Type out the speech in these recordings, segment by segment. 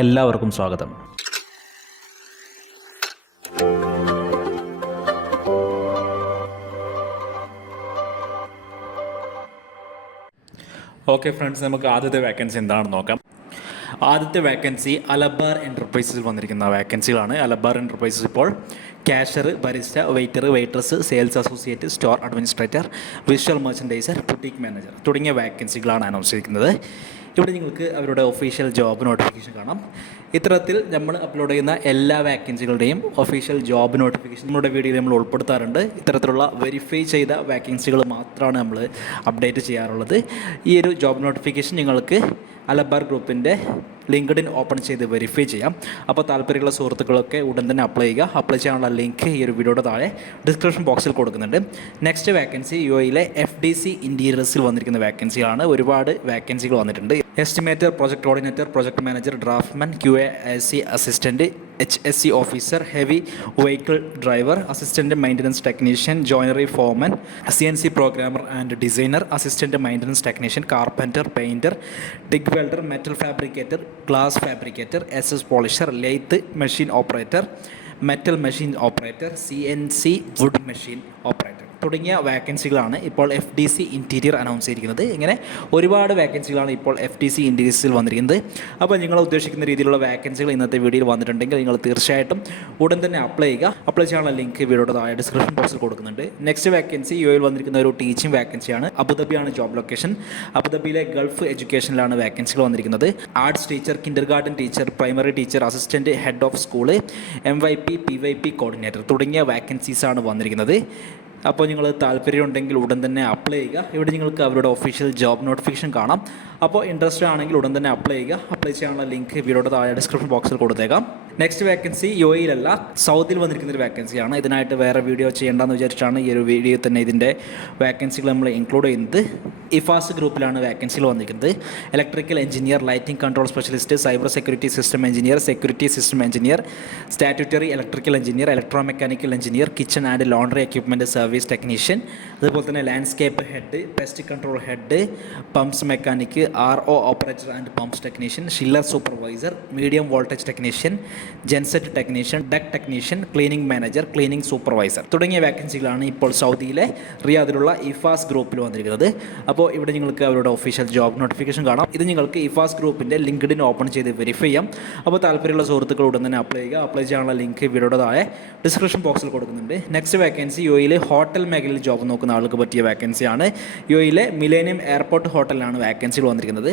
എല്ലാവർക്കും സ്വാഗതം. Okay friends നമുക്ക് ആദ്യത്തെ വേക്കൻസി എന്താണെന്ന് നോക്കാം. ആദ്യത്തെ വേക്കൻസി അലബാർ എന്റർപ്രൈസസിൽ വന്നിരിക്കുന്ന വേക്കൻസികളാണ് അലബാർ എന്റർപ്രൈസസ് ഇപ്പോൾ cashier barista waiter waiters sales associate store administrator visual merchandiser boutique manager തുടങ്ങിയ വേക്കൻസികളാണ് അനൗൺസ് ചെയ്തിരിക്കുന്നത്. ഇവിടെ നിങ്ങൾക്ക് അവരുടെ ഒഫീഷ്യൽ ജോബ് നോട്ടിഫിക്കേഷൻ കാണാം. ഇത്തരത്തിൽ നമ്മൾ അപ്ലോഡ് ചെയ്യുന്ന എല്ലാ വാക്കൻസികളുടെയും ഒഫീഷ്യൽ ജോബ് നോട്ടിഫിക്കേഷൻ നമ്മുടെ വീഡിയോയിൽ നമ്മൾ ഉൾപ്പെടുത്താറുണ്ട്. ഇത്തരത്തിലുള്ള വെരിഫൈ ചെയ്ത വാക്കൻസികൾ മാത്രമാണ് നമ്മൾ അപ്ഡേറ്റ് ചെയ്യാറുള്ളത്. ഈ ഒരു ജോബ് നോട്ടിഫിക്കേഷൻ നിങ്ങൾക്ക് അലബാർ ഗ്രൂപ്പിന്റെ ലിങ്ക്ഡിൻ ഓപ്പൺ ചെയ്ത് വെരിഫൈ ചെയ്യാം. അപ്പോൾ താല്പര്യമുള്ള സുഹൃത്തുക്കളൊക്കെ ഉടൻ തന്നെ അപ്ലൈ ചെയ്യുക. അപ്ലൈ ചെയ്യാനുള്ള ലിങ്ക് ഈ ഒരു വീഡിയോയുടെ താഴെ ഡിസ്ക്രിപ്ഷൻ ബോക്സിൽ കൊടുക്കുന്നുണ്ട്. നെക്സ്റ്റ് വാക്കൻസി യു എയിലെ എഫ് ഡി സി ഇന്റീരിയേഴ്സിൽ വന്നിരിക്കുന്ന വാക്കൻസികളാണ് ഒരുപാട് വാക്കൻസികൾ വന്നിട്ടുണ്ട്. Estimator project coordinator project manager draftsman Q A C assistant H S C officer heavy vehicle driver assistant maintenance technician joinery foreman C N C programmer and designer assistant maintenance technician carpenter painter TIG welder metal fabricator glass fabricator S S polisher lathe machine operator metal machine operator C N C wood machine operator തുടങ്ങിയ വാക്കൻസികളാണ് ഇപ്പോൾ F D C interior announce ചെയ്തിരിക്കുന്നത്. ഇങ്ങനെ ഒരുപാട് വാക്കൻസികളാണ് ഇപ്പോൾ F D C ഇന്റീരിയർസിൽ വന്നിരിക്കുന്നത്. അപ്പോൾ നിങ്ങൾ ഉദ്ദേശിക്കുന്ന രീതിയിലുള്ള വാക്കൻസികൾ ഇന്നത്തെ വീഡിയോയിൽ വന്നിട്ടുണ്ടെങ്കിൽ നിങ്ങൾ തീർച്ചയായിട്ടും ഉടൻ തന്നെ അപ്ലൈ ചെയ്യുക. അപ്ലൈ ചെയ്യാനുള്ള ലിങ്ക് വീഡിയോയുടെ താഴെ ഡിസ്ക്രിപ്ഷൻ ബോക്സിൽ കൊടുക്കുന്നുണ്ട്. നെക്സ്റ്റ് വാക്കൻസി യു വന്നിരിക്കുന്ന ഒരു ടീച്ചിങ് വാക്കൻസിയാണ് അബുദാബിയാണ് ജോബ് ലൊക്കേഷൻ അബുദാബിയിലെ ഗൾഫ് എഡ്യൂക്കേഷനിലാണ് വാക്കൻസികൾ വന്നിരിക്കുന്നത്. Arts teacher kindergarten teacher primary teacher assistant head of school M Y P P Y P coordinator തുടങ്ങിയ വാക്കൻസീസാണ് വന്നിരിക്കുന്നത്. അപ്പോൾ നിങ്ങൾ താല്പര്യമുണ്ടെങ്കിൽ ഉടൻ തന്നെ അപ്ലൈ ചെയ്യുക. ഇവിടെ നിങ്ങൾക്ക് അവരുടെ ഒഫീഷ്യൽ ജോബ് നോട്ടിഫിക്കേഷൻ കാണാം. അപ്പോൾ ഇൻട്രസ്റ്റ് ആണെങ്കിൽ ഉടൻ തന്നെ അപ്ലൈ ചെയ്യുക. അപ്ലൈ ചെയ്യാനുള്ള ലിങ്ക് വീഡിയോയുടെ താഴെ ഡിസ്ക്രിപ്ഷൻ ബോക്സിൽ കൊടുത്തേക്കാം. നെക്സ്റ്റ് വേക്കൻസി യു എയിലല്ല സൗദിയിൽ വന്നിരിക്കുന്ന ഒരു വേക്കൻസിയാണ് ഇതിനായിട്ട് വേറെ വീഡിയോ ചെയ്യേണ്ടെന്ന് വിചാരിച്ചാണ് ഈ ഒരു വീഡിയോ തന്നെ ഇതിന്റെ വേക്കൻസികൾ നമ്മൾ ഇൻക്ലൂഡ് ചെയ്യുന്നത്. ഇഫാസ് ഗ്രൂപ്പിലാണ് വേക്കൻസികൾ വന്നിരിക്കുന്നത്. Electrical engineer lighting control specialist cyber security system engineer security system engineer statutory electrical engineer electro mechanical engineer kitchen and laundry equipment service technician അതുപോലെ തന്നെ landscape head pest control head pumps mechanic R O operator and pumps technician chiller supervisor medium voltage technician genset technician deck technician cleaning manager cleaning supervisor തുടങ്ങിയ വേക്കൻസികളാണ് ഇപ്പോൾ സൗദിയിലെ റിയാദിലുള്ള ഇഫാസ് ഗ്രൂപ്പിൽ വന്നിരിക്കുന്നത്. അപ്പോൾ ഇവിടെ നിങ്ങൾക്ക് അവരുടെ ഒഫീഷ്യൽ ജോബ് നോട്ടിഫിക്കേഷൻ കാണാം. ഇത് നിങ്ങൾക്ക് ഇഫാസ് ഗ്രൂപ്പിന്റെ ലിങ്ക്ഡിൻ ഓപ്പൺ ചെയ്ത് വെരിഫൈ ചെയ്യാം. അപ്പോൾ താല്പര്യമുള്ള സുഹൃത്തുക്കൾ ഉടൻ തന്നെ അപ്ലൈ ചെയ്യുക. അപ്ലൈ ചെയ്യാനുള്ള ലിങ്ക് വീഡിയോയുടെ ഡിസ്ക്രിപ്ഷൻ ബോക്സിൽ കൊടുക്കുന്നുണ്ട്. നെക്സ്റ്റ് വേക്കൻസി യു എയിലെ ഹോട്ടൽ മേഖലയിൽ ജോബ് നോക്കുന്ന ആൾക്ക് പറ്റിയ വേക്കൻസിയാണ് യു എയിലെ മിലേനിയം എയർപോർട്ട് ഹോട്ടലിലാണ് വേക്കൻസികൾ വന്നിരിക്കുന്നത്.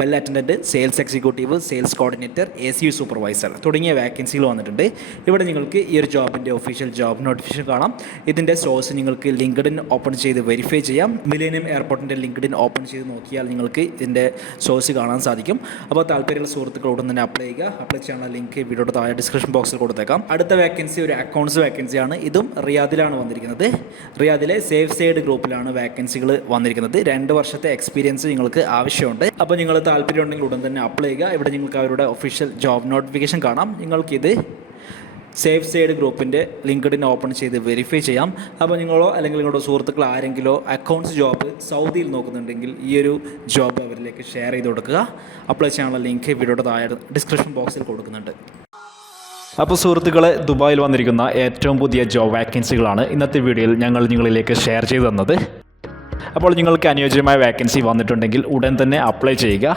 Bell attendant sales executive sales coordinator A C supervisor തുടങ്ങിയ വാക്കൻസികൾ വന്നിട്ടുണ്ട്. ഇവിടെ നിങ്ങൾക്ക് ഈ ഒരു ജോബിന്റെ ഒഫീഷ്യൽ ജോബ് നോട്ടിഫിക്കേഷൻ കാണാം. ഇതിന്റെ സോഴ്സ് നിങ്ങൾക്ക് ലിങ്ക്ഡിൻ ഓപ്പൺ ചെയ്ത് വെരിഫൈ ചെയ്യാം. മിലേനിയം എയർപോർട്ടിന്റെ ലിങ്ക്ഡിൻ ഓപ്പൺ ചെയ്ത് നോക്കിയാൽ നിങ്ങൾക്ക് ഇതിന്റെ സോഴ്സ് കാണാൻ സാധിക്കും. അപ്പോൾ താല്പര്യമുള്ള സുഹൃത്തുക്കൾ ഉടൻ തന്നെ അപ്ലൈ ചെയ്യുക. അപ്ലൈ ചെയ്യാനുള്ള ലിങ്ക് വീഡിയോയുടെ താഴെ ഡിസ്ക്രിപ്ഷൻ ബോക്സിൽ കൊടുത്തേക്കാം. അടുത്ത വേക്കൻസി ഒരു അക്കൗണ്ട്സ് വേക്കൻസിയാണ് ഇതും റിയാദിലാണ് വന്നിരിക്കുന്നത്. റിയാദിലെ സേഫ് സൈഡ് ഗ്രൂപ്പിലാണ് വേക്കൻസികൾ വന്നിരിക്കുന്നത്. രണ്ട് വർഷത്തെ എക്സ്പീരിയൻസ് നിങ്ങൾക്ക് ആവശ്യമുണ്ട്. അപ്പോൾ നിങ്ങൾ താല്പര്യമുണ്ടെങ്കിൽ ഉടൻ തന്നെ അപ്ലൈ ചെയ്യുക. ഇവിടെ നിങ്ങൾക്ക് അവരുടെ ഒഫീഷ്യൽ ജോബ് നോട്ടിഫിക്കേഷൻ കാണാം. നിങ്ങൾക്കിത് സേഫ് സൈഡ് ഗ്രൂപ്പിന്റെ ലിങ്ക്ഡിൻ ഓപ്പൺ ചെയ്ത് വെരിഫൈ ചെയ്യാം. അപ്പോൾ നിങ്ങളോ അല്ലെങ്കിൽ നിങ്ങളുടെ സുഹൃത്തുക്കൾ ആരെങ്കിലോ അക്കൗണ്ട്സ് ജോബ് സൗദിയിൽ നോക്കുന്നുണ്ടെങ്കിൽ ഈ ഒരു ജോബ് അവരിലേക്ക് ഷെയർ ചെയ്ത് കൊടുക്കുക. അപ്ലൈ ചെയ്യാനുള്ള ലിങ്ക് വീഡിയോയുടെ താഴെ ഡിസ്ക്രിപ്ഷൻ ബോക്സിൽ കൊടുക്കുന്നുണ്ട്. അപ്പോൾ സുഹൃത്തുക്കളെ ദുബായിൽ വന്നിരിക്കുന്ന ഏറ്റവും പുതിയ ജോബ് വാക്കൻസികളാണ് ഇന്നത്തെ വീഡിയോയിൽ ഞങ്ങൾ നിങ്ങളിലേക്ക് ഷെയർ ചെയ്തു തന്നത്. അപ്പോൾ നിങ്ങൾക്ക് അനുയോജ്യമായ വാക്കൻസി വന്നിട്ടുണ്ടെങ്കിൽ ഉടൻ തന്നെ അപ്ലൈ ചെയ്യുക.